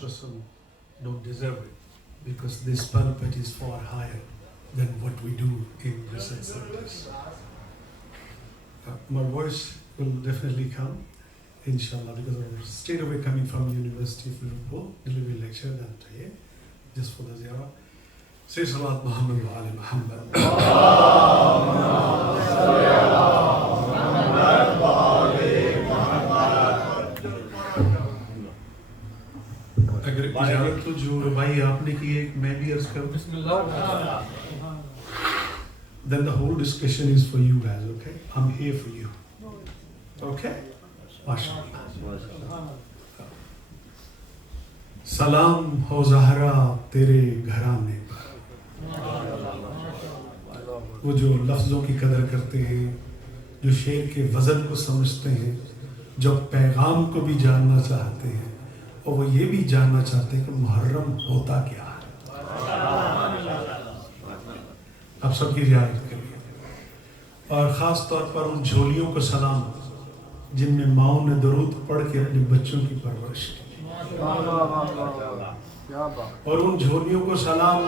person don't deserve it because this pulpit is far higher than what we do in research centers. My voice will definitely come, inshallah, because I'm straight away coming from University of Liverpool, delivery lecture done today, just for the ziyarah. Say Salat Muhammad wa Ali Muhammad. اگر اجازت تو جو بھائی آپ نے کی ہے میں بھی عرض کروں بسم اللہ then the whole discussion is for you guys, okay? I'm here for you. Okay? MashaAllah. سلام ہو زہرا تیرے گھرانے پر. وہ جو لفظوں کی قدر کرتے ہیں، جو شعر کے وزن کو سمجھتے ہیں، جو پیغام کو بھی جاننا چاہتے ہیں، اور وہ یہ بھی جاننا چاہتے ہیں کہ محرم ہوتا کیا ہے. آپ سب کی رعایت کے لیے اور خاص طور پر ان جھولیوں کو سلام جن میں ماؤں نے درود پڑھ کے اپنے بچوں کی پرورش کی، اور ان جھولیوں کو سلام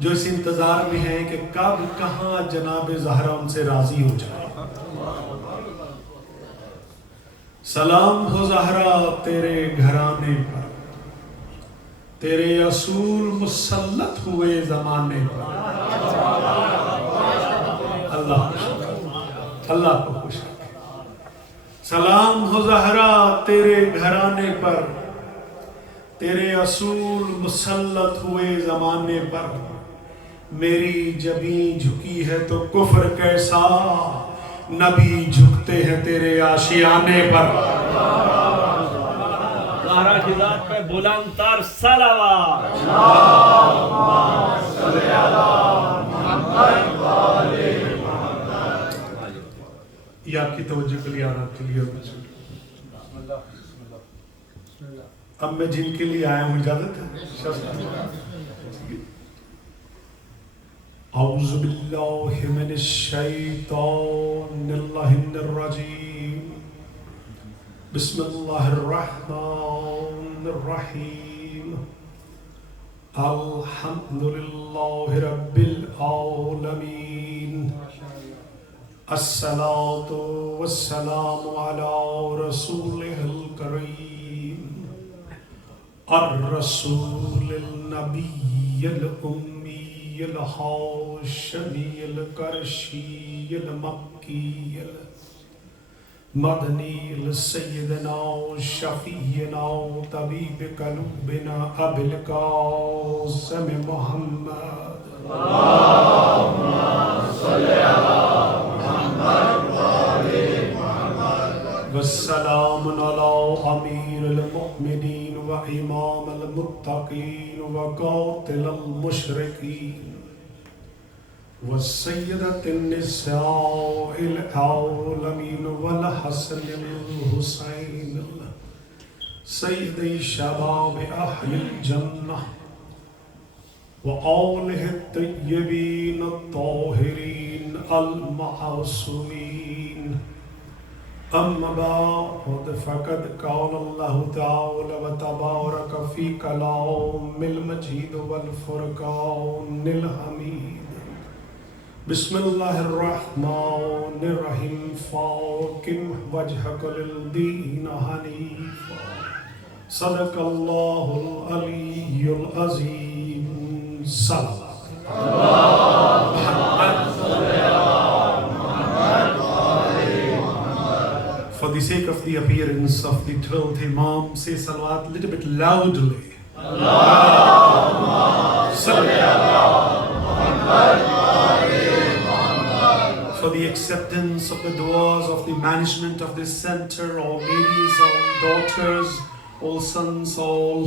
جو اس انتظار میں ہیں کہ کب کہاں جناب زہرا ان سے راضی ہو جائے. سلام ہو زہرا تیرے گھرانے پر، تیرے اصول مسلط ہوئے زمانے پر. اللہ کو خوش رکھے. سلام ہو زہرا تیرے گھرانے پر، تیرے اصول مسلط ہوئے زمانے پر. میری جبیں جھکی ہے تو کفر کیسا، نبی جھکتے ہیں تیرے آشیانے پر. زہرا کی ذات پہ بلند تر صلوات. یہ آپ کی توجہ کے لیے آ رہا کے لیے اب میں جن کے لیے آیا ہوں اجازت ہے. اعوذ باللہ من الشیطان اللعین الرجیم. بسم اللہ الرحمن الرحیم. الحمد للہ رب العالمین. الصلاة والسلام على رسولہ الکریم الرسول النبی الأمی الحاشمی القرشی المکی المدنی لسیدنا شفیعنا طبیب قلوبنا ابی القاسم محمد. اللہم صلی علی والسلام علی امیر المؤمنین و امام المتقین و قاتل المشرکین والسیدۃ النساء العالمین والحسن الحسین سید شباب اہل الجنہ وآلہ الطیبین الطاہرین المعصومین. اما بعد فقد قال اللہ تعالی وتبارک فی کلام المجید والفرقان الحمید. بسم اللہ الرحمن الرحیم. فاقم وجہک للدین حنیفا. صدق اللہ العلی العظیم. صلوات. For the sake of the appearance of the 12th Imam, say salawat a little bit loudly. Allahumma salli ala Muhammad. For the acceptance of the du'as of the management of this center, all ladies, all daughters, all sons, all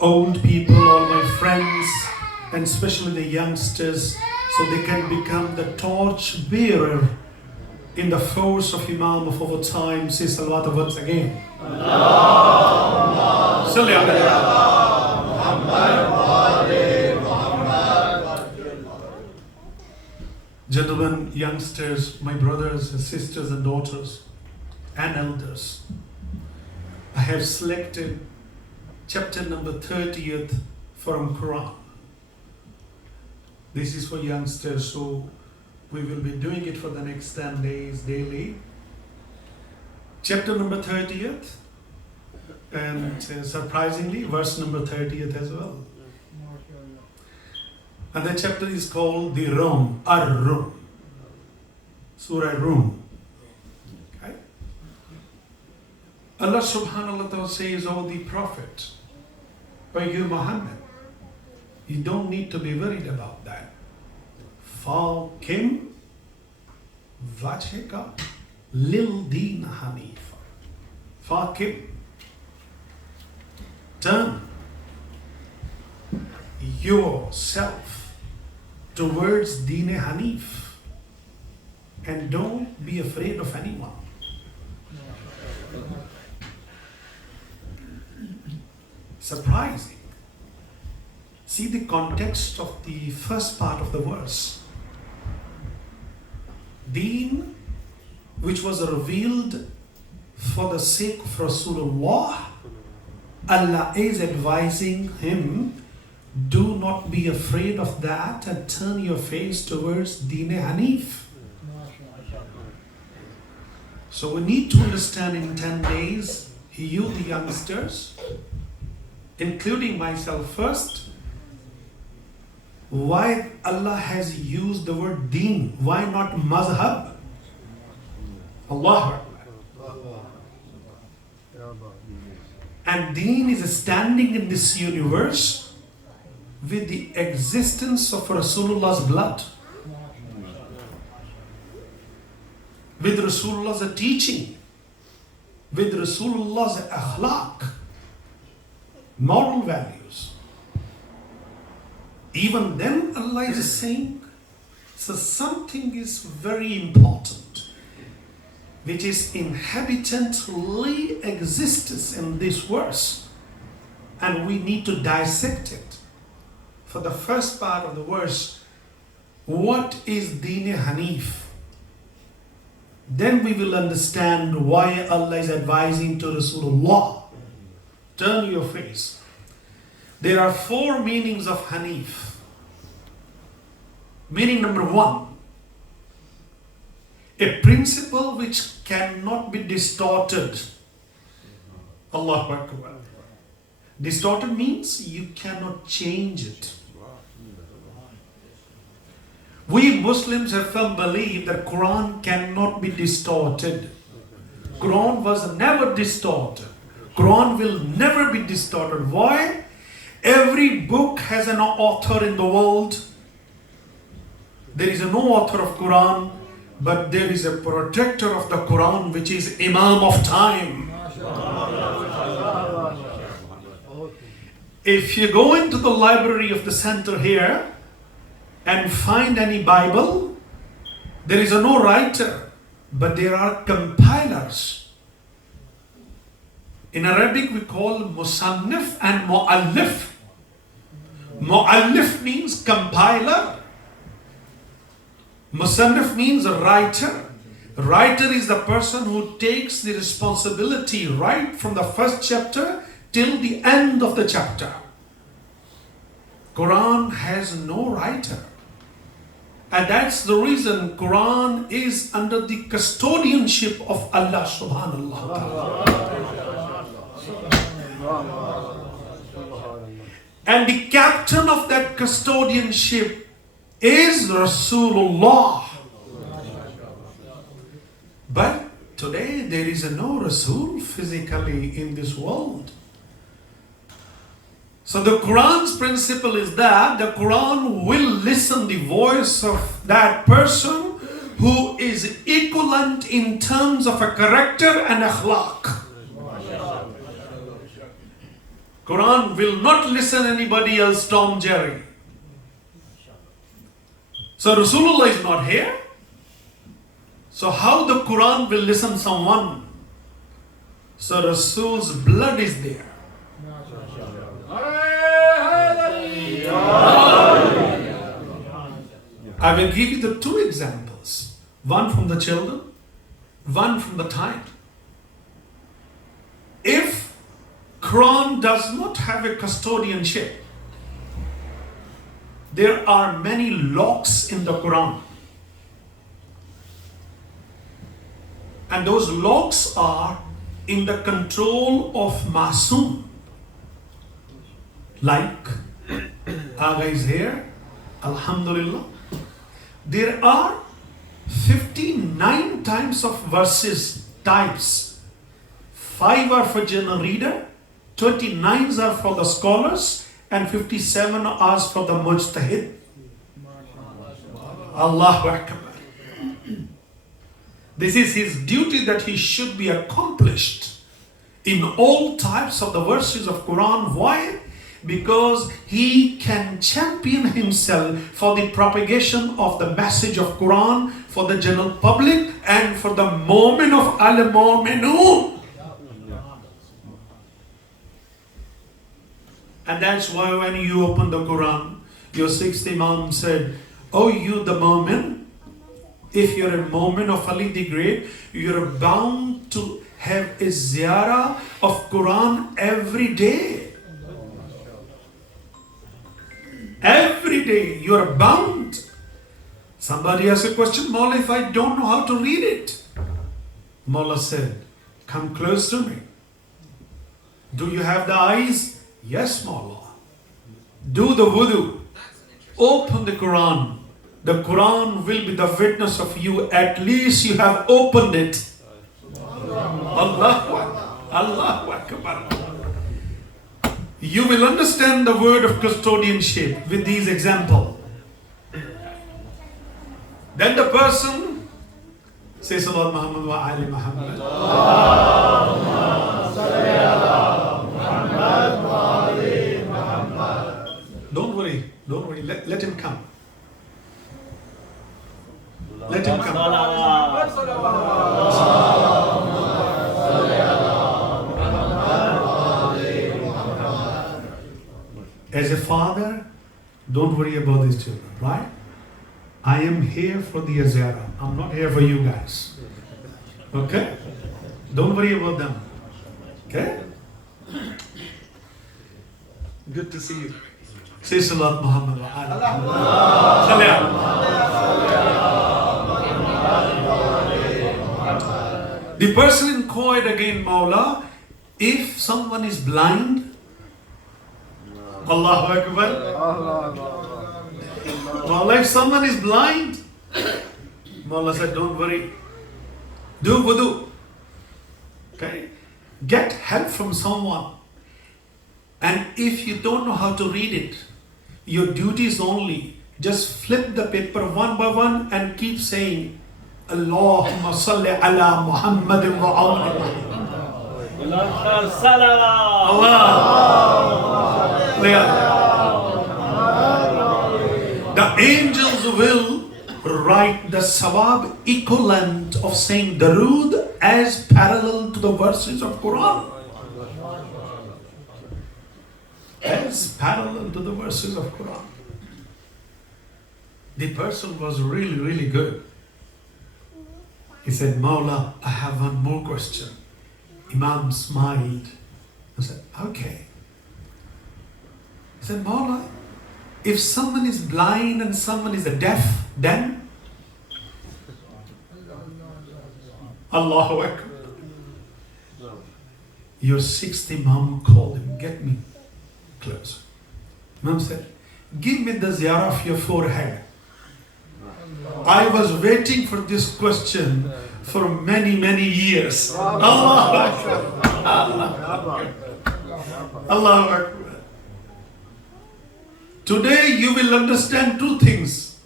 old people, all my friends, and especially the youngsters, so they can become the torch bearer in the force of Imam of our time. Say salawat once again. Allahumma salli ala Muhammad wa ali Muhammad. Gentlemen, youngsters, my brothers and sisters and daughters and elders, I have selected chapter number 30th from Quran. This is for youngsters, so we will be doing it for the next 10 days daily. Chapter number 30th, and surprisingly, verse number 30th as well. And the chapter is called the Rum, Ar-Rum, Surah Rum. Okay? Allah subhanahu wa ta'ala says, "Oh, the Prophet, or you Muhammad, you don't need to be worried about that. Faqim wajhaka lil deen hanifa." Faqim, turn yourself towards Deen Hanif and don't be afraid of anyone. Surprising. See the context of the first part of the verse. Deen, which was revealed for the sake of Rasulullah, Allah is advising him, do not be afraid of that and turn your face towards Deen Hanif. So we need to understand in 10 days, you the youngsters, including myself first, why Allah has used the word deen. Why not mazhab? Allahu Akbar. And deen is standing in this universe with the existence of Rasulullah's blood, with Rasulullah's teaching, with Rasulullah's akhlaq, moral values. Even then Allah is saying, so something is very important, which is inhabitantly exists in this verse, and we need to dissect it. For the first part of the verse, what is Deen Hanif? Then we will understand why Allah is advising to Rasulullah, turn your face. There are 4 meanings of Hanif. Meaning number 1, a principle which cannot be distorted. Allahu Akbar. Distorted means you cannot change it. We Muslims have firm belief that Quran cannot be distorted. Quran was never distorted. Quran will never be distorted. Why? Every book has an author in the world. There is no author of Quran, but there is a protector of the Quran, which is Imam of time. If you go into the library of the center here and find any Bible, there is no writer, but there are compilers. In Arabic we call Musannif and Mu'allif. Mu'allif means compiler. Musannif means a writer. Writer is the person who takes the responsibility right from the first chapter till the end of the chapter. Quran has no writer. And that's the reason Quran is under the custodianship of Allah subhanahu wa ta'ala. And the captain of that custodianship is Rasulullah. But today there is no Rasul physically in this world. So the Quran's principle is that the Quran will listen the voice of that person who is equivalent in terms of a character and akhlaq. Quran will not listen anybody else, Tom, Jerry. So Rasulullah is not here. So how the Quran will listen someone? So Rasul's blood is there. I will give you the 2 examples. One from the children, one from the time. If Quran does not have a custodianship. There are many locks in the Quran. And those locks are in the control of Masoom. Like, Aga is here, Alhamdulillah. There are 59 types of verses, types. 5 are for general reader, 29 are for the scholars, and 57 are for the mujtahid. Allahu Akbar. This is his duty that he should be accomplished in all types of the verses of Quran. Why? Because he can champion himself for the propagation of the message of Quran for the general public and for the mu'min of al-mu'minun. And that's why when you open the Quran, your sixth Imam said, "Oh, you the mu'min, if you're a mu'min of Ali the Great, you're bound to have a ziyarah of Quran every day. Every day you are bound." Somebody asked a question, "Mawla, if I don't know how to read it?" Mawla said, "Come close to me. Do you have the eyes?" "Yes, Mawla." "Do the wudu. Open the Quran. The Quran will be the witness of you. At least you have opened it." Allahu Akbar. Allahu Akbar. You will understand the word of custodianship with these examples. Then the person says, "Sallallahu Muhammad wa ali Muhammad." Don't worry, let him come. Let him come. As a father, don't worry about these children, right? I am here for the Azara. I'm not here for you guys. Okay? Don't worry about them. Okay? Good to see you. Say Salat Muhammad wa ali Muhammad. The person inquired again, "Mawla, if someone is blind," Allahu Akbar. Mawla, if someone is blind, Mawla said, "Don't worry. Do wudu. Okay? Get help from someone. And if you don't know how to read it, your duty is only just flip the paper one by one and keep saying, Allahumma salli ala Muhammadin wa ali Muhammad." The angels will write the sawab equivalent of saying Darood as parallel to the verses of Quran. As parallel to the verses of Quran. The person was really, really good. He said, "Mawla, I have one more question." Imam smiled. I said, "Okay." He said, "Mawla, if someone is blind and someone is deaf, then?" Allahu Akbar. Your sixth Imam called him, "Get me close." Imam said, "Give me the ziyarah of your forehead." I was waiting for this question for many, many years. Allahu Akbar. Allahu Akbar. Today you will understand two things.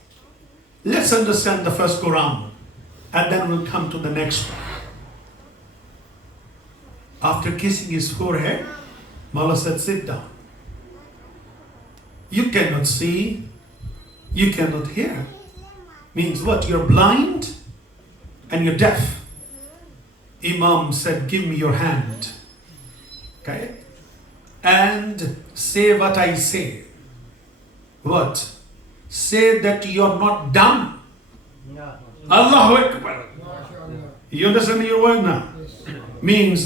Let's understand the first Quran and then we'll come to the next one. After kissing his forehead, Mawla said, "Sit down. You cannot see, you cannot hear." Means what? You're blind and you're deaf. Imam said, "Give me your hand." Okay? And say what I say. What? Say that you're not dumb. Allahu Akbar. You understand your word now? Means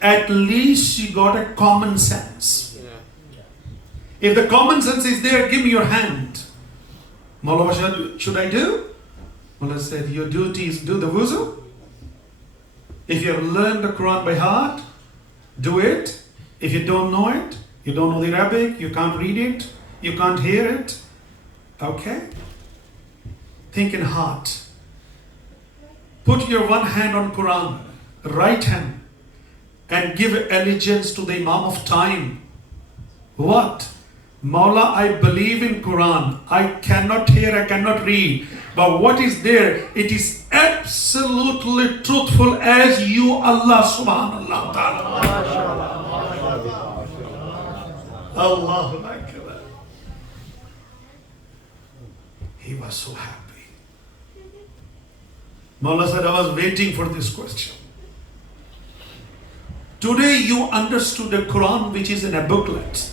at least you got a common sense. If the common sense is there, give me your hand. Mawla, what should I do? Mullah said, your duty is do the wuzu. If you have learned the Quran by heart, do it. If you don't know it, you don't know the Arabic, you can't read it, you can't hear it, okay? Think in heart. Put your one hand on Quran, right hand, and give allegiance to the Imam of time. What? Mawla, I believe in Quran. I cannot hear, I cannot read. But what is there, it is absolutely truthful as you, Allah subhanallah ta'ala. Allahu Akbar. He was so happy. Mawla said, I was waiting for this question. Today you understood the Quran which is in a booklet.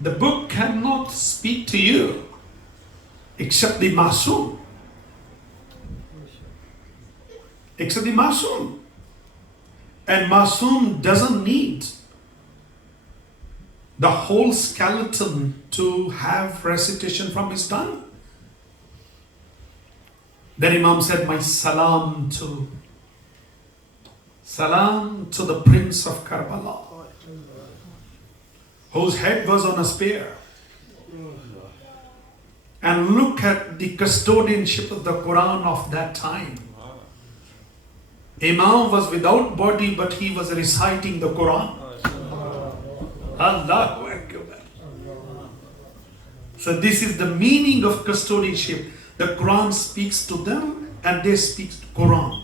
The book cannot speak to you except the Masoom. Except the Masoom. And Masoom doesn't need the whole skeleton to have recitation from his tongue. Then Imam said, my salam to the Prince of Karbala, whose head was on a spear. And look at the custodianship of the Quran of that time. Imam was without body, but he was reciting the Quran. Allahu Akbar. So this is the meaning of custodianship. The Quran speaks to them and they speak to Quran.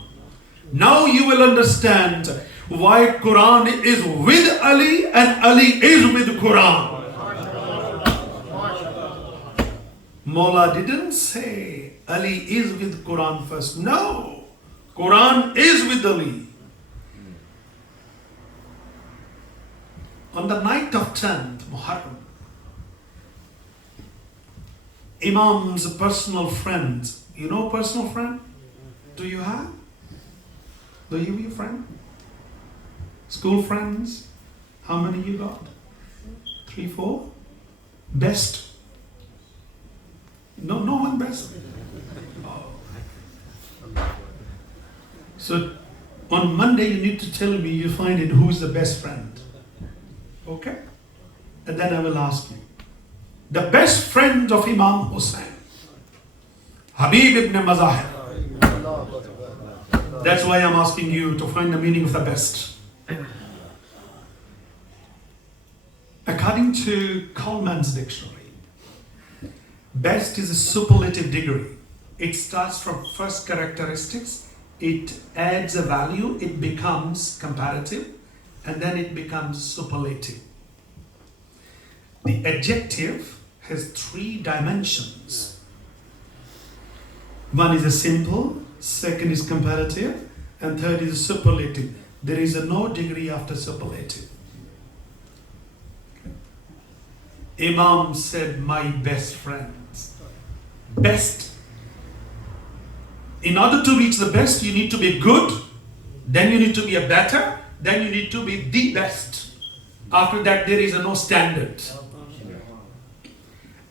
Now you will understand why Quran is with Ali and Ali is with Quran. Mawla didn't say Ali is with Quran first. No, Quran is with Ali. On the night of 10th Muharram, Imam's personal friend, you know personal friend? Do you have? Do you have a friend? School friends? How many you got? 3, 4? Best? No one best? Oh. So on Monday you need to tell me, you find it, who is the best friend. Okay? And then I will ask you. The best friend of Imam Hussain, Habib ibn Mazahir. That's why I'm asking you to find the meaning of the best. According to Coleman's dictionary, best is a superlative degree. It starts from first characteristics, it adds a value, it becomes comparative, and then it becomes superlative. The adjective has 3 dimensions. One is a simple, second is comparative, and third is a superlative. There is a no degree after superlative. Imam said, my best friends. Best. In order to reach the best, you need to be good, then you need to be a better, then you need to be the best. After that, there is a no standard.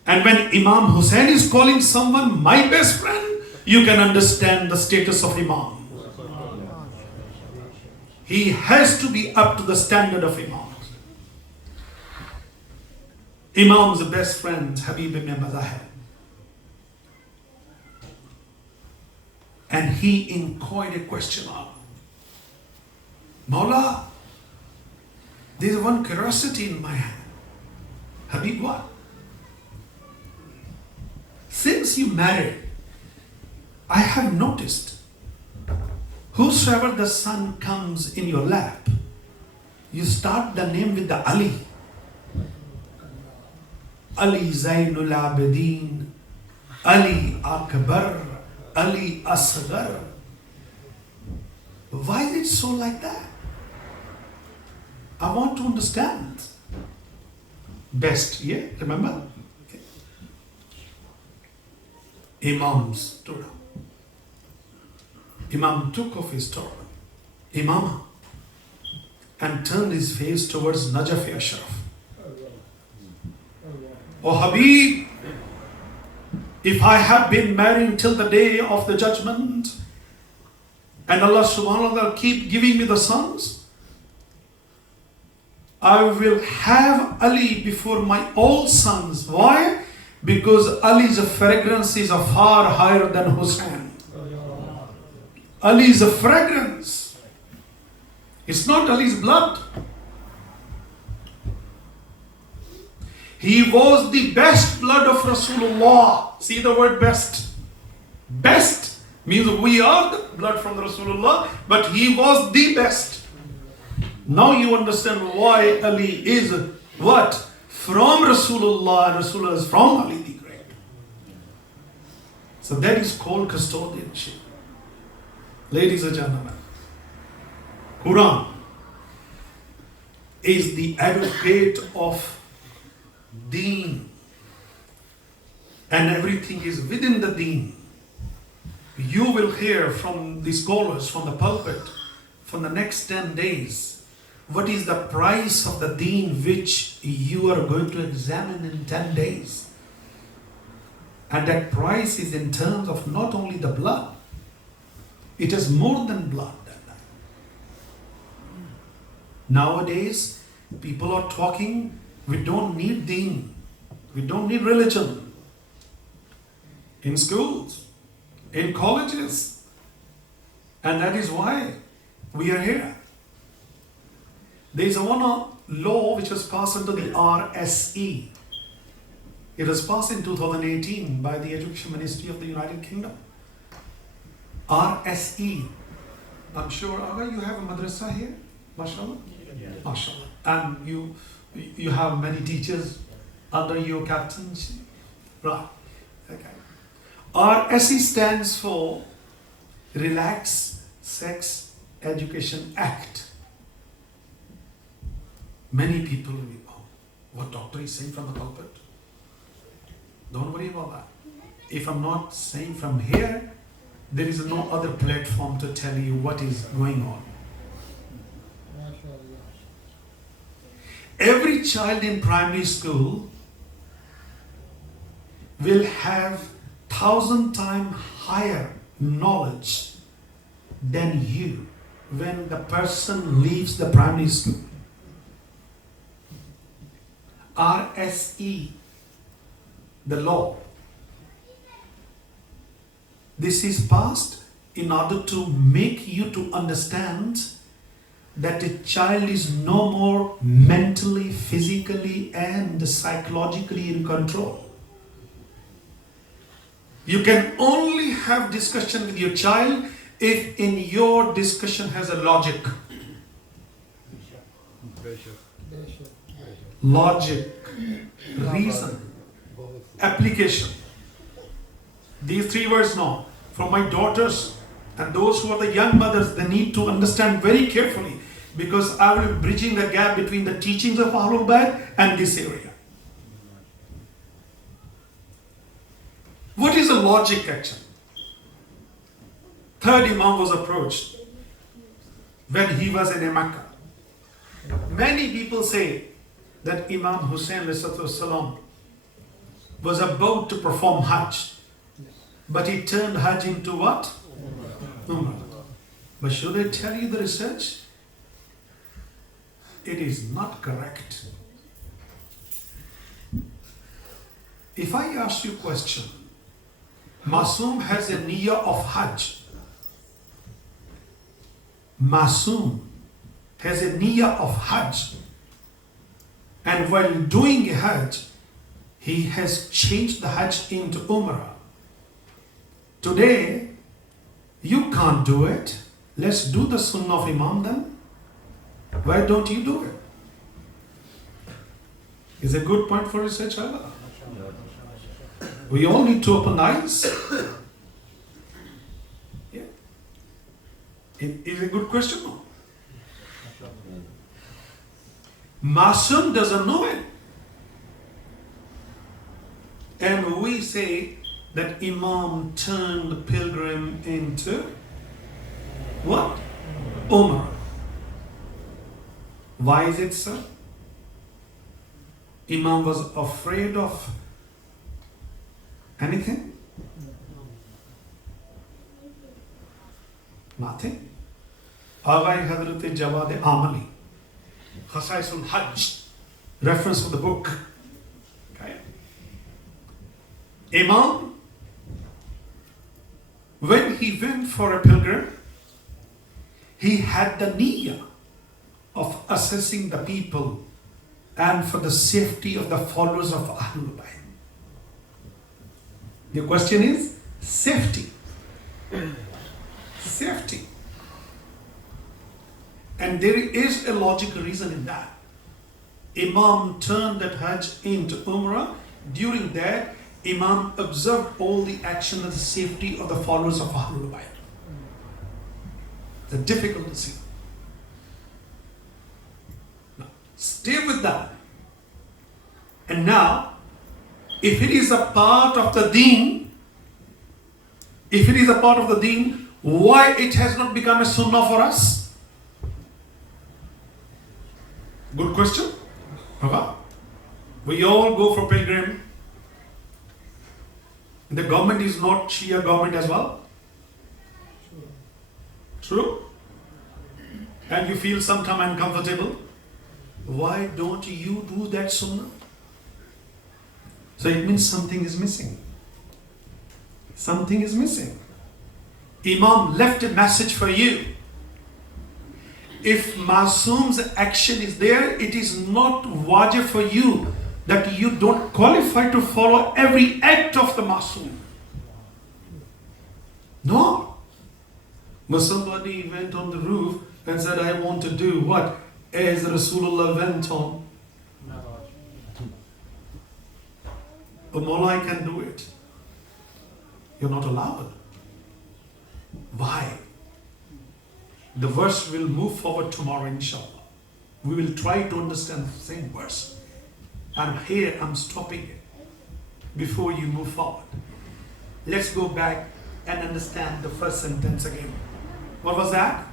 And when Imam Hussain is calling someone my best friend, you can understand the status of Imam. He has to be up to the standard of Imam. Imam's best friend, Habib ibn Mazahir. And he inquired a question of Mawla, there's one curiosity in my hand. Habib, what? Since you married, I have noticed whosoever the son comes in your lap, you start the name with the Ali. Ali Zainul Abidin, Ali Akbar, Ali Asghar. Why is it so like that? I want to understand. Best, yeah? Remember? Okay. Imam stood up. Imam took off his turban. Imam, and turned his face towards Najaf Ashraf. Oh Habib, if I have been married till the day of the judgment, and Allah subhanahu wa ta'ala keep giving me the sons, I will have Ali before my all sons. Why? Because Ali's fragrance is a far higher than Hussein. Ali's a fragrance. It's not Ali's blood. He was the best blood of Rasulullah. See the word best. Best means we are the blood from Rasulullah, but he was the best. Now you understand why Ali is what? From Rasulullah, and Rasulullah is from Ali the Great. So that is called custodianship. Ladies and gentlemen, Quran is the advocate of Deen, and everything is within the Deen. You will hear from the scholars, from the pulpit, for the next 10 days, what is the price of the Deen which you are going to examine in 10 days. And that price is in terms of not only the blood, it is more than blood. Nowadays, people are talking, we don't need Deen, we don't need religion. In schools, in colleges. And that is why we are here. There is one law which was passed under the RSE. It was passed in 2018 by the Education Ministry of the United Kingdom. RSE. I'm sure, Aga, you have a madrasa here? MashaAllah? Yeah. MashaAllah. And you have many teachers under your captaincy? Right. Okay. RSE stands for Relax Sex Education Act. Many people will be, oh, what doctor is saying from the pulpit? Don't worry about that. If I'm not saying from here, there is no other platform to tell you what is going on. Every child in primary school will have 1,000 times higher knowledge than you when the person leaves the primary school. RSE, the law. This is passed in order to make you to understand that a child is no more mentally, physically and psychologically in control. You can only have discussion with your child if in your discussion has a logic. Logic, reason, application. These three words now. For my daughters and those who are the young mothers, they need to understand very carefully, because I will be bridging the gap between the teachings of Ahlul Bayt and this area. What is a logic action? Third Imam was approached when he was in Mecca. Many people say that Imam Hussein ﷺ was about to perform Hajj, but he turned Hajj into what? Umrah. But should I tell you the research? It is not correct. If I ask you a question, Masoom has a niyyah of Hajj. Masoom has a niyyah of Hajj. And while doing Hajj, he has changed the Hajj into Umrah. Today, you can't do it. Let's do the Sunnah of Imam then. Why don't you do it? It's a good point for research. We all need to open eyes. Yeah. It is a good question. No? Masoom doesn't know it. And we say that Imam turned the pilgrim into what? Umrah. Why is it so? Imam was afraid of anything? Nothing. Agai Hazrat Jawad Amali, Khasaisul Hajj, reference of the book. Okay. Imam, when he went for a pilgrim, he had the niyyah of assessing the people and for the safety of the followers of Ahlul Bayt. The question is safety. Safety. And there is a logical reason in that. Imam turned that Hajj into Umrah. During that, Imam observed all the action and the safety of the followers of Ahlul Bayt. It's difficult to see. Now, stay with that. And now, if it is a part of the deen, why it has not become a sunnah for us? Good question. Okay. We all go for pilgrim. The government is not Shia government as well. True? And you feel sometimes uncomfortable. Why don't you do that sunnah? So it means something is missing. Something is missing. Imam left a message for you. If Masoom's action is there, it is not wajib for you that you don't qualify to follow every act of the Masoom. No. But somebody went on the roof and said, I want to do what? As Rasulullah went on. A Mullah can do it. You're not allowed. Why? The verse will move forward tomorrow, inshallah. We will try to understand the same verse. And here I'm stopping it before you move forward. Let's go back and understand the first sentence again. What was that?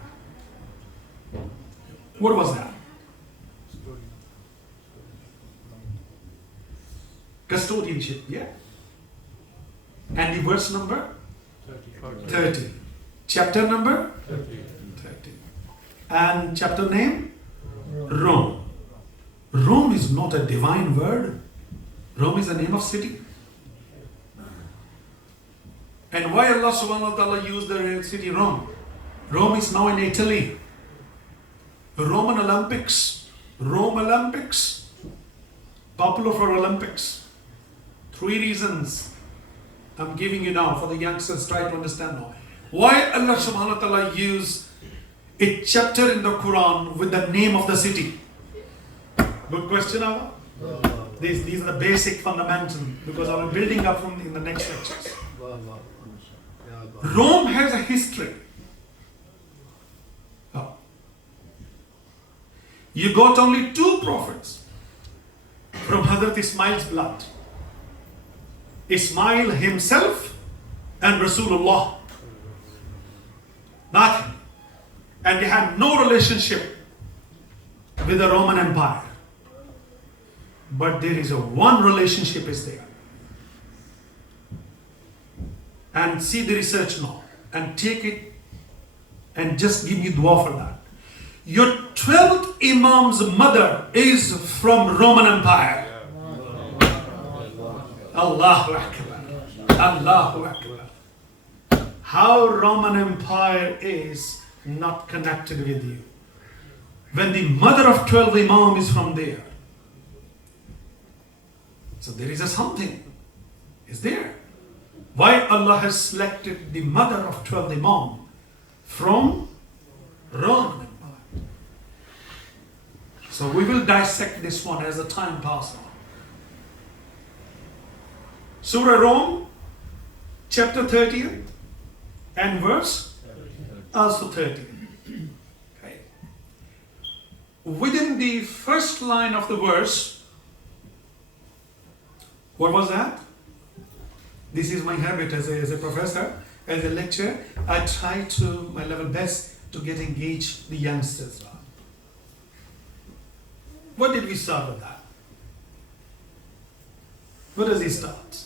What was that? Custodianship, yeah? And the verse number? 30. Chapter number? 30. And chapter name? Rome. Rome is not a divine word. Rome is the name of city. And why Allah subhanahu wa ta'ala used the city Rome? Rome is now in Italy. Roman Olympics. Rome Olympics. Popular for Olympics. 3 reasons I'm giving you now for the youngsters. Try to understand now. Why Allah subhanahu wa ta'ala used a chapter in the Quran with the name of the city? Good question, Ava. These are the basic fundamentals because I will be building up from in the next lectures. Rome has a history. Oh. You got only 2 prophets from Hazrat Ismail's blood. Ismail himself and Rasulullah. Nothing. And they had no relationship with the Roman Empire. But there is one relationship is there. And see the research now. And take it and just give me dua for that. Your 12th Imam's mother is from Roman Empire. Allahu Akbar. Allahu Akbar. How Roman Empire is not connected with you. When the mother of 12 Imam is from there. So there is a something. Is there. Why Allah has selected the mother of 12 Imam from Roman Empire. So we will dissect this one as the time passes on. Surah Rome, chapter 30 and verse also 30. Okay. Within the first line of the verse, what was that? This is my habit as a professor, as a lecturer. I try to my level best to get engaged the youngsters. What did we start with that? What does he start?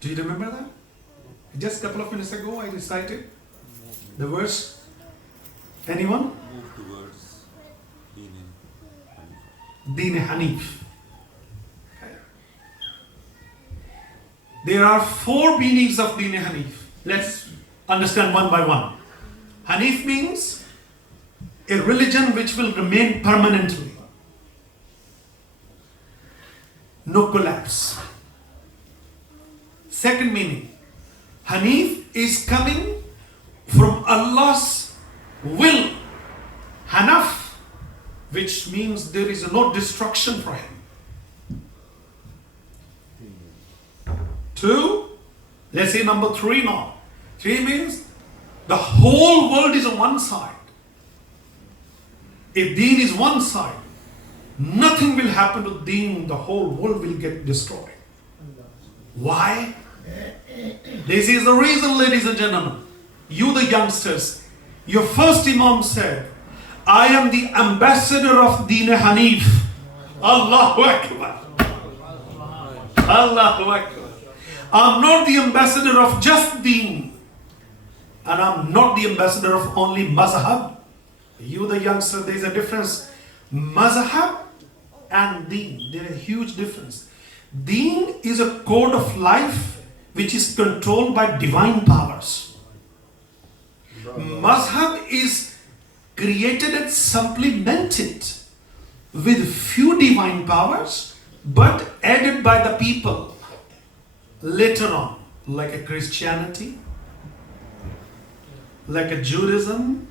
Do you remember that? Just a couple of minutes ago I recited the verse. Anyone? Move towards Deen Hanif. There are 4 meanings of Deen Hanif. Let's understand one by one. Hanif means a religion which will remain permanently. No collapse. Second meaning, Hanif is coming from Allah's will. Hanaf, which means there is no destruction for him. 2, let's say number 3 now. 3 means the whole world is on one side. If deen is one side, nothing will happen to deen, the whole world will get destroyed. Why? This is the reason, ladies and gentlemen. You the youngsters, your first Imam said, I am the ambassador of Deen Hanif. Allahu Akbar. Allahu Akbar. I'm not the ambassador of just deen. And I'm not the ambassador of only mazhab. You the youngster, there is a difference. Mazhab and deen, there is a huge difference. Deen is a code of life which is controlled by divine powers. Mazhab is created and supplemented with few divine powers but added by the people later on, like a Christianity, like a Judaism,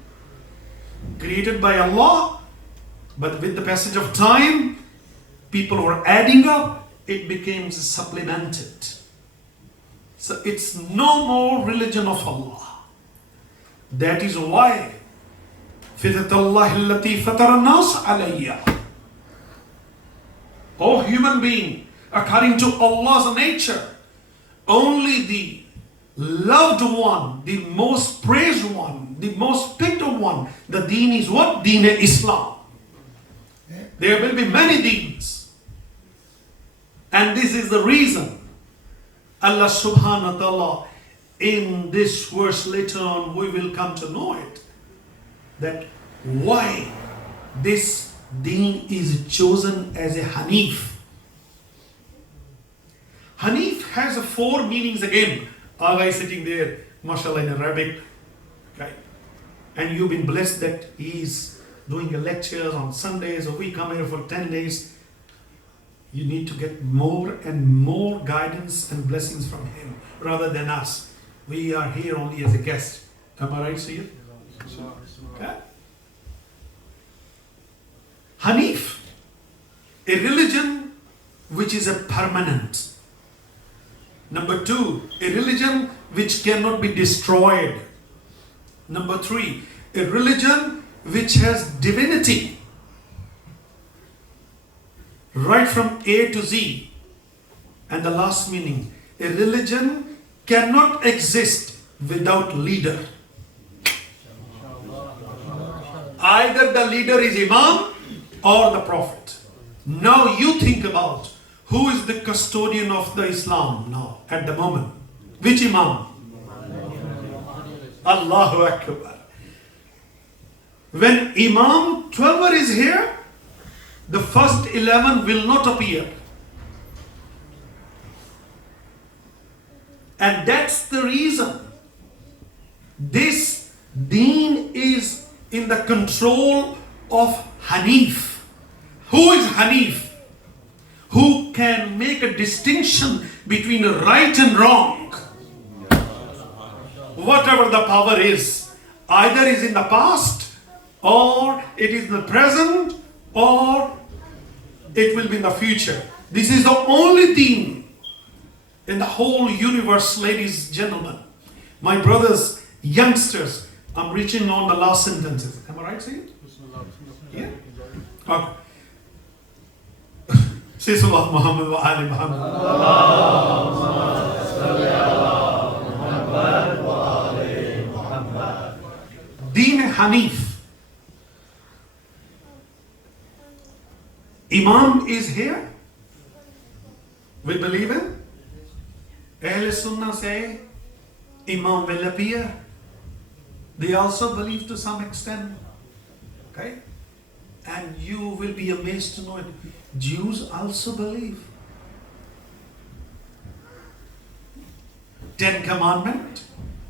created by Allah, but with the passage of time, people were adding up, it became supplemented. So it's no more religion of Allah. That is why فِتَةَ اللَّهِ الَّتِي فَتَرَ النَّاسَ عَلَيْهَا. O human being, according to Allah's nature, only the loved one, the most praised one, the most picked one, the deen is what? Deen Islam. There will be many deens. And this is the reason Allah subhanahu wa ta'ala in this verse later on we will come to know it, that why this deen is chosen as a Hanif. Hanif has 4 meanings again. Aga is sitting there, mashallah, in Arabic. Okay. And you've been blessed that he is doing a lectures on Sundays, or we come here for 10 days. You need to get more and more guidance and blessings from him rather than us. We are here only as a guest. Am I right, Sayyid? Okay. Hanif, a religion which is a permanent. Number 2, a religion which cannot be destroyed. Number 3, a religion which has divinity right from A to Z. And the last meaning, a religion cannot exist without leader. Either the leader is Imam or the Prophet. Now you think about who is the custodian of the Islam now at the moment. Which Imam? Allahu Akbar. When Imam 12 is here, the first 11 will not appear. And that's the reason this deen is in the control of Hanif. Who is Hanif? Who can make a distinction between right and wrong. Whatever the power is, either is in the past, or it is in the present, or it will be in the future. This is the only deen in the whole universe, ladies and gentlemen. My brothers, youngsters, I'm reaching on the last sentences. Am I right, Sayyid? Yeah? Okay. Say Sallallahu Muhammad wa Ali Muhammad. Deen Hanif. Imam is here. We believe him. Ahl Sunnah say Imam will appear. They also believe to some extent. Okay? And you will be amazed to know it. Jews also believe. 10 Commandments,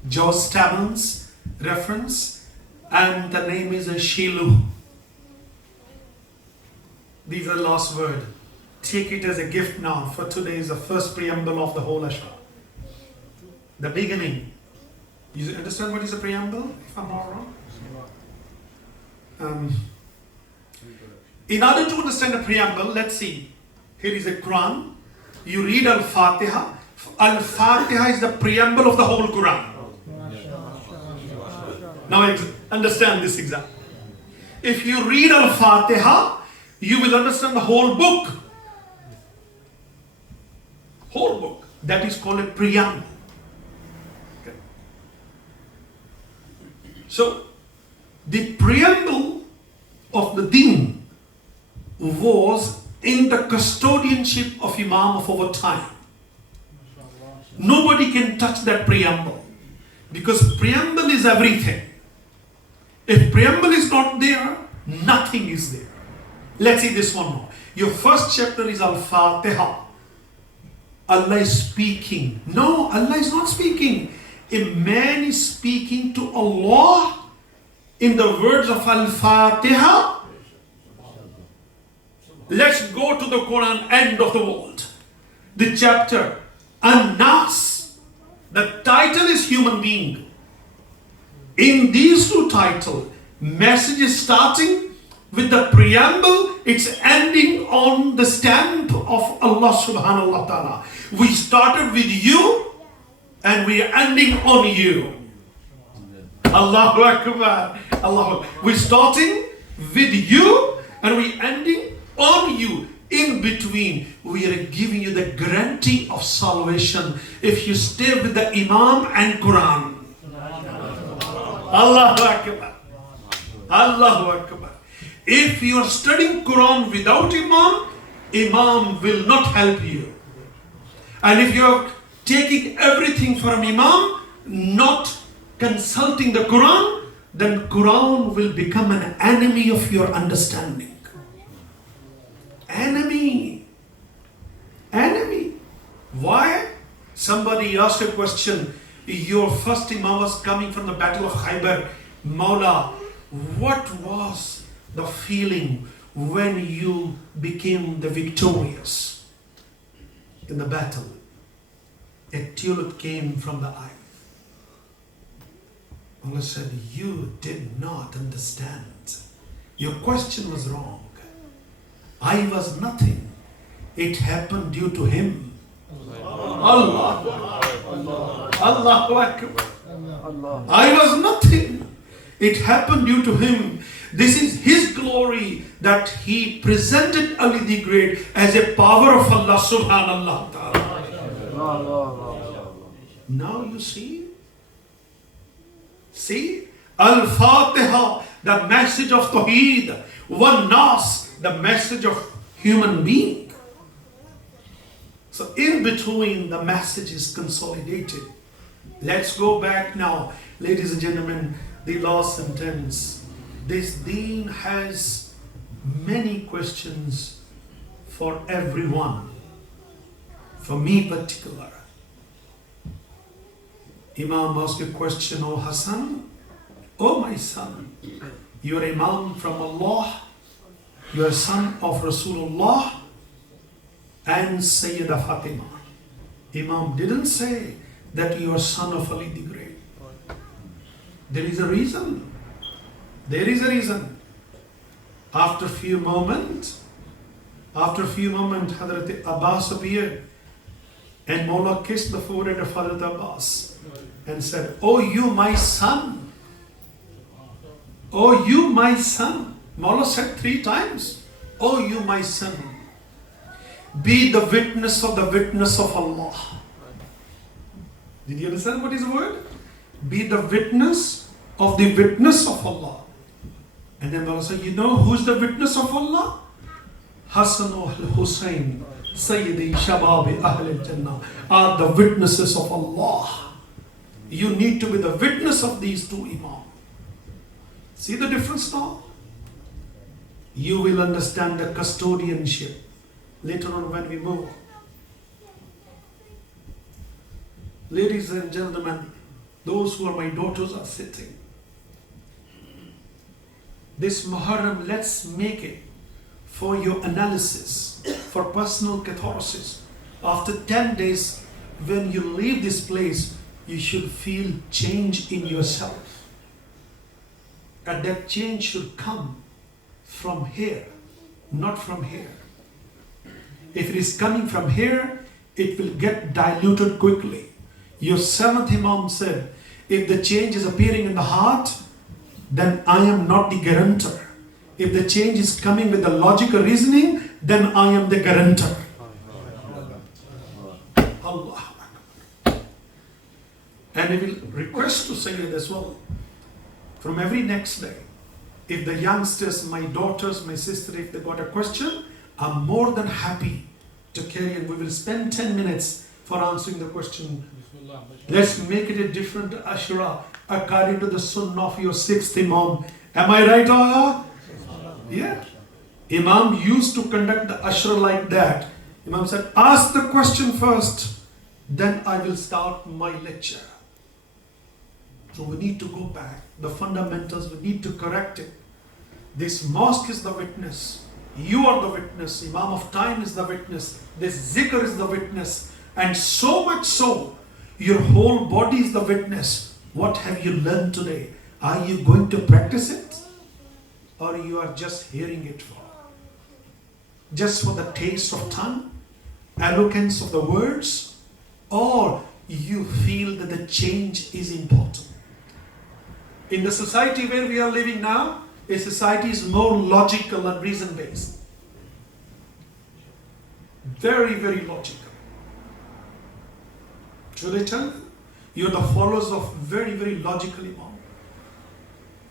Joe Stammons reference, and the name is Shilu. These are the last word. Take it as a gift now, for today is the first preamble of the whole Ashra. The beginning. You understand what is a preamble, if I'm not wrong? In order to understand the preamble, let's see. Here is a Quran. You read Al-Fatiha. Al-Fatiha is the preamble of the whole Quran. Now understand this exactly. If you read Al-Fatiha, you will understand the whole book. Whole book. That is called a preamble. Okay. So, the preamble of the deen was in the custodianship of Imam of our time. Nobody can touch that preamble, because preamble is everything. If preamble is not there, nothing is there. Let's see this one more. Your first chapter is Al-Fatiha. Allah is speaking. No, Allah is not speaking. A man is speaking to Allah in the words of Al-Fatiha. Let's go to the Quran, end of the world. The chapter An-Nas. The title is human being. In these two titles, message is starting with the preamble, it's ending on the stamp of Allah subhanahu wa ta'ala. We started with you and we are ending on you. Allahu Akbar. Allahu Akbar. We're starting with you and we're ending on you. In between, we are giving you the guarantee of salvation if you stay with the Imam and Quran. Allahu Akbar. Allahu Akbar. If you are studying Quran without Imam, Imam will not help you. And if you are taking everything from Imam, not consulting the Quran, then Quran will become an enemy of your understanding. Enemy. Enemy. Why? Somebody asked a question. Your first Imam was coming from the battle of Khaybar. Mawla, what was the feeling when you became the victorious in the battle? A tulip came from the eye. Allah said, you did not understand. Your question was wrong. I was nothing. It happened due to him. Allah. Allahu Akbar. I was nothing. It happened due to him. This is his glory that he presented Ali the Great as a power of Allah subhanallah ta'ala. Now you see? See? Al-Fatiha, the message of Tawheed. One Nas, the message of human being. So in between, the message is consolidated. Let's go back now, ladies and gentlemen, the last sentence. This deen has many questions for everyone. For me particular. Imam asked a question, O Hassan, O my son, you are Imam from Allah, you are son of Rasulullah and Sayyida Fatima. Imam didn't say that you are son of Ali the Great. There is a reason. There is a reason. After a few moments, Hazrat Abbas appeared and Mawla kissed the forehead of Hazrat Abbas and said, Oh, you my son. Oh, you my son. Mawla said 3 times, Oh, you my son. Be the witness of Allah. Did you understand what is the word? Be the witness of Allah. And then Allah said, you know who's the witness of Allah? Hassan or Hussein, Sayyidi Shababi Ahl Jannah, are the witnesses of Allah. You need to be the witness of these two Imams. See the difference now? You will understand the custodianship later on when we move on. Ladies and gentlemen, those who are my daughters are sitting. This Muharram, let's make it for your analysis, for personal catharsis. After 10 days, when you leave this place, you should feel change in yourself. And that change should come from here, not from here. If it is coming from here, it will get diluted quickly. Your seventh Imam said, if the change is appearing in the heart, then I am not the guarantor. If the change is coming with the logical reasoning, then I am the guarantor. Allah. And I will request to Sayyid as well, from every next day, if the youngsters, my daughters, my sister, if they got a question, I'm more than happy to carry, and we will spend 10 minutes for answering the question. Let's make it a different ashra according to the sunnah of your sixth Imam. Am I right, Allah? Yeah. Imam used to conduct the ashra like that. Imam said, ask the question first, then I will start my lecture. So we need to go back. The fundamentals, we need to correct it. This mosque is the witness. You are the witness. Imam of time is the witness. This zikr is the witness. And so much so, your whole body is the witness. What have you learned today? Are you going to practice it? Or you are just hearing it for? Just for the taste of tongue? Eloquence of the words? Or you feel that the change is important? In the society where we are living now, a society is more logical and reason-based. Very, very logical. Should I tell you? You are the followers of very, very logical Imam.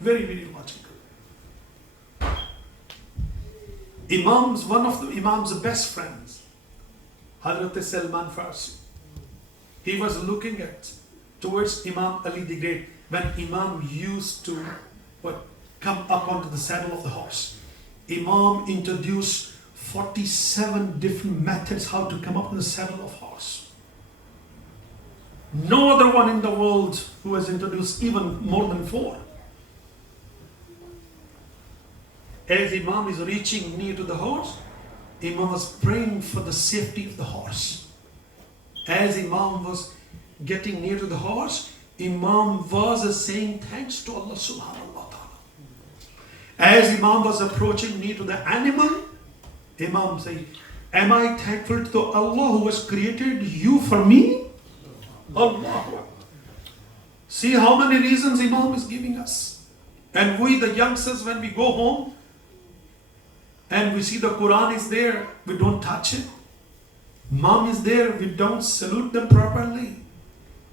Very, very logical. Imams, one of the Imam's best friends, Hazrat Salman Farsi. He was looking at towards Imam Ali the Great when Imam used to come up onto the saddle of the horse. Imam introduced 47 different methods how to come up on the saddle of horse. No other one in the world who has introduced even more than 4. As Imam is reaching near to the horse, Imam was praying for the safety of the horse. As Imam was getting near to the horse, Imam was saying thanks to Allah subhanahu wa ta'ala. As Imam was approaching near to the animal, Imam said, am I thankful to Allah who has created you for me? Allah. See how many reasons Imam is giving us. And we, the youngsters, when we go home and we see the Quran is there, we don't touch it. Mom is there, we don't salute them properly.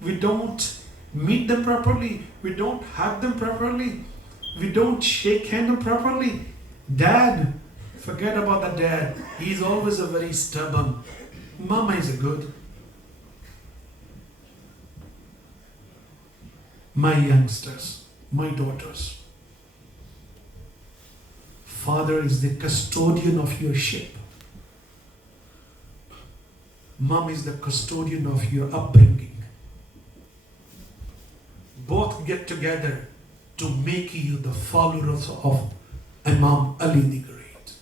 We don't meet them properly. We don't hug them properly. We don't shake hand properly. Dad, forget about the dad. He's always a very stubborn. Mama is a good. My youngsters, my daughters, Father is the custodian of your ship. Mom is the custodian of your upbringing. Both get together to make you the followers of Imam Ali the Great.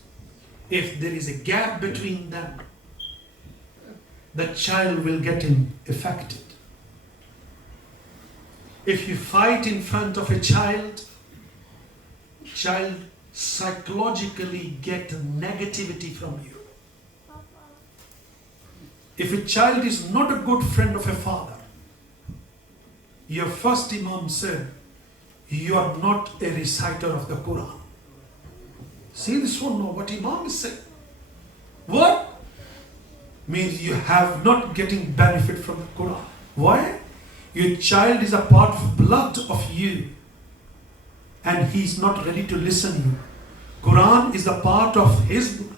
If there is a gap between them, the child will get affected. If you fight in front of a child psychologically get negativity from you. If a child is not a good friend of a father, your first Imam said, you are not a reciter of the Quran. See this one now, what Imam is saying. What? Means you have not getting benefit from the Quran. Why? Your child is a part of blood of you and he is not ready to listen to you. Quran is a part of his blood.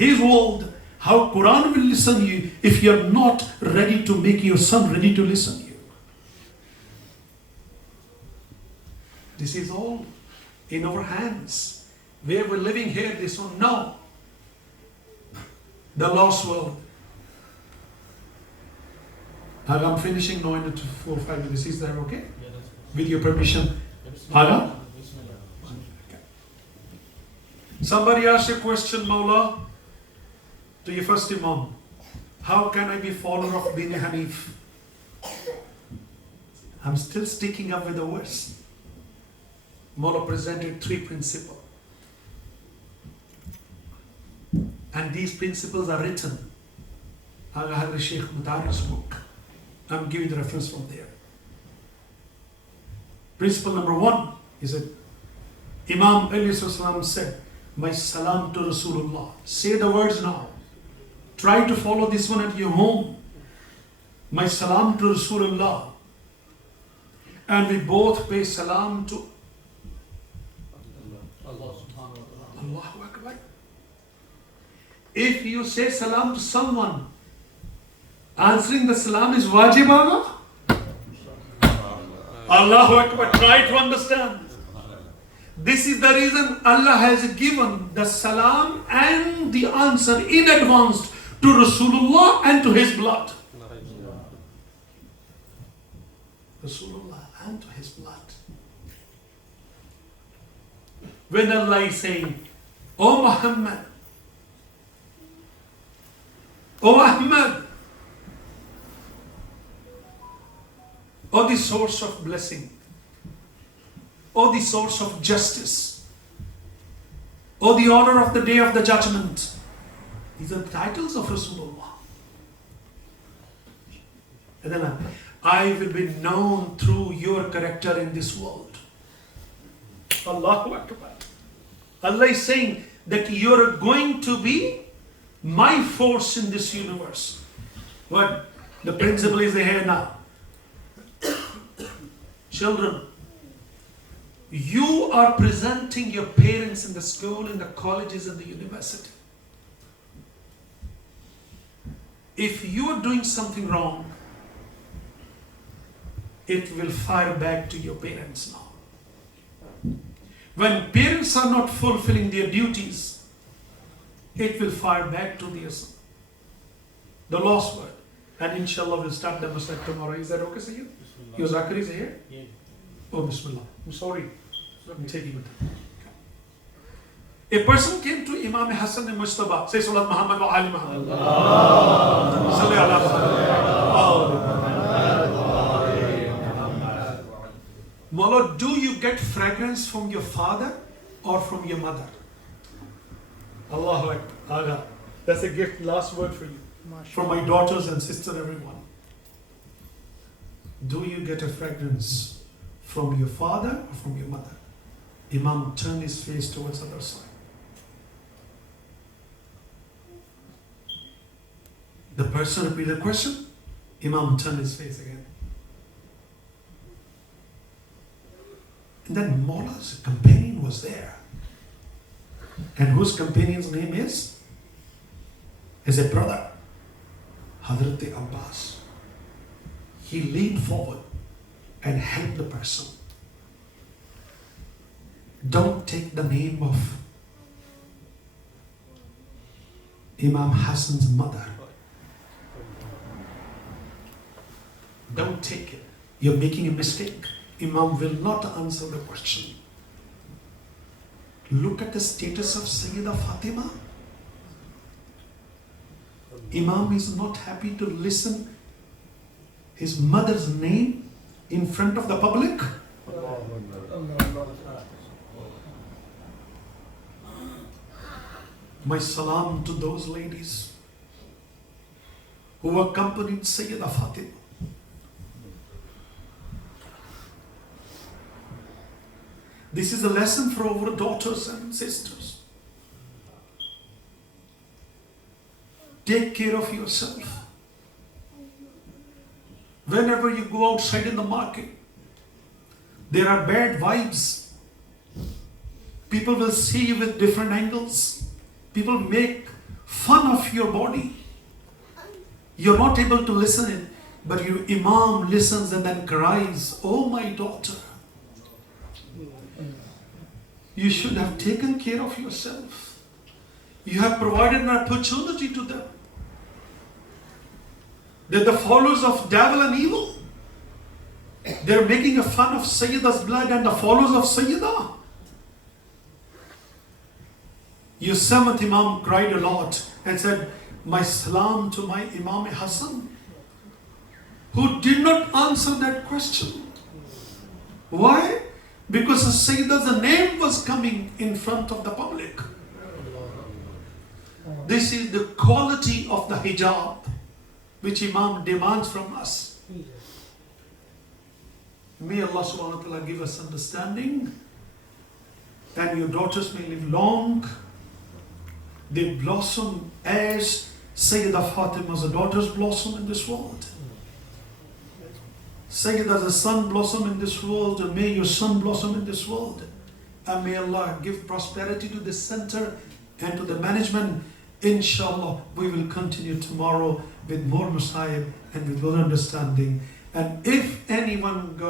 his world, how Quran will listen you if you are not ready to make your son ready to listen you. This is all in our hands. Where we're living here, this one, no. The lost world. I'm finishing now in 4 or 5 minutes. Is that okay? With your permission. Aga? Somebody asked a question, Mawla, to your first Imam. How can I be follower of Bin Hanif? I'm still sticking up with the verse. Mawla presented 3 principles. And these principles are written. Aga had Sheikh Mutari's book. I'm giving the reference from there. Principle number 1 is that Imam Ali said, my salam to Rasulullah. Say the words now. Try to follow this one at your home. My salam to Rasulullah. And we both pay salam to Allahu Akbar. If you say salam to someone, answering the salam is wajib aga? Allahu Akbar. Try to understand. This is the reason Allah has given the salam and the answer in advance to Rasulullah and to his blood. Rasulullah and to his blood. When Allah is saying, O Muhammad, O Ahmad, O the source of blessing, O the source of justice, O the honor of the day of the judgment. These are the titles of Rasulullah. And then I will be known through your character in this world. Allahu Akbar. Allah is saying that you're going to be my force in this universe. What? The principle is here now. Children, you are presenting your parents in the school, in the colleges, and the university. If you are doing something wrong, it will fire back to your parents now. When parents are not fulfilling their duties, it will fire back to the lost word. And inshallah we'll start the masjid tomorrow. Is that okay for you? Your Zakir is here? Yeah. Oh, Bismillah. I'm sorry. I'm taking it. A person came to Imam Hassan and Mujtaba. Say Salat Muhammad wa Ali Muhammad. Salli ala Muhammad. Mawla, do you get fragrance from your father or from your mother? Allahu Akbar. Aga. That's a gift, last word for you. From my daughters and sisters, everyone. Do you get a fragrance from your father or from your mother? Imam turned his face towards the other side. The person repeated the question. Imam turned his face again. And then Mawla's companion was there. And whose companion's name is? Is a brother. Hazrat Abbas. He leaned forward and helped the person. Don't take the name of Imam Hassan's mother. Don't take it. You're making a mistake. Imam will not answer the question. Look at the status of Sayyidah Fatima. Imam is not happy to listen his mother's name in front of the public. My salam to those ladies who accompanied Sayyidah Fatima. This is a lesson for our daughters and sisters. Take care of yourself. Whenever you go outside in the market, there are bad vibes. People will see you with different angles. People make fun of your body. You're not able to listen it, but your imam listens and then cries, "Oh my daughter, you should have taken care of yourself. You have provided an opportunity to them. They're the followers of devil and evil. They're making a fun of Sayyida's blood and the followers of Sayyidah." Your seventh Imam cried a lot and said, "My salam to my Imam Hassan," who did not answer that question. Why? Because Sayyida's name was coming in front of the public. This is the quality of the hijab which Imam demands from us. May Allah subhanahu wa ta'ala give us understanding, and your daughters may live long. They blossom as Sayyidah Fatima's daughters blossom in this world. Sayyidah's son blossom in this world, and may your son blossom in this world. And may Allah give prosperity to this center and to the management. Inshallah, we will continue tomorrow with more Masayib and with more understanding. And if anyone goes